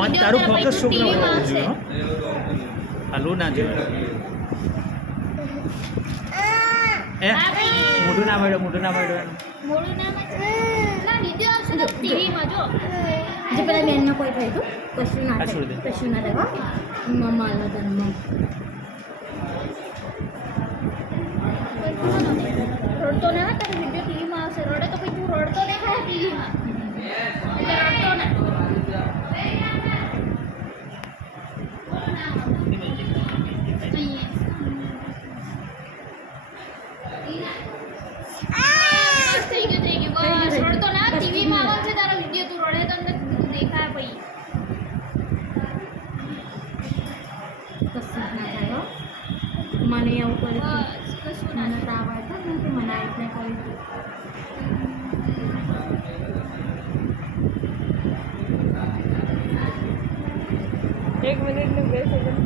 On તારું focus છોકરા હોવું જોઈએ હો હાલું ના જોઈએ એ મોઢું ના મળ્યો મોડું નામ ના વિડિયો આવશે તો ટીવીમાં જો જે પેલા બેનનો કોઈ થયું હતું કશું ના આ છોડી દે. થાય કશું ના થાય મમ્માનો જન્મ રડતો ના હોય તારો વિડિયો ટીવીમાં આવશે રડે તો પછી તું રડતો દેખાય ટીવીમાં એટલે રડતો ના થઈ ગયું બસ રડતો ના ટીવીમાં આવે છે તારો વિડિયો તું રડે તો અંદર દેખાય પછી કશું ના થાય હો. મને એવું કર્યું બસ કશું ના મને તાવ આવ્યો હતો ને તો મને આઈટને કર્યું હતું. એક મિનિટનું 2 સેકન્ડ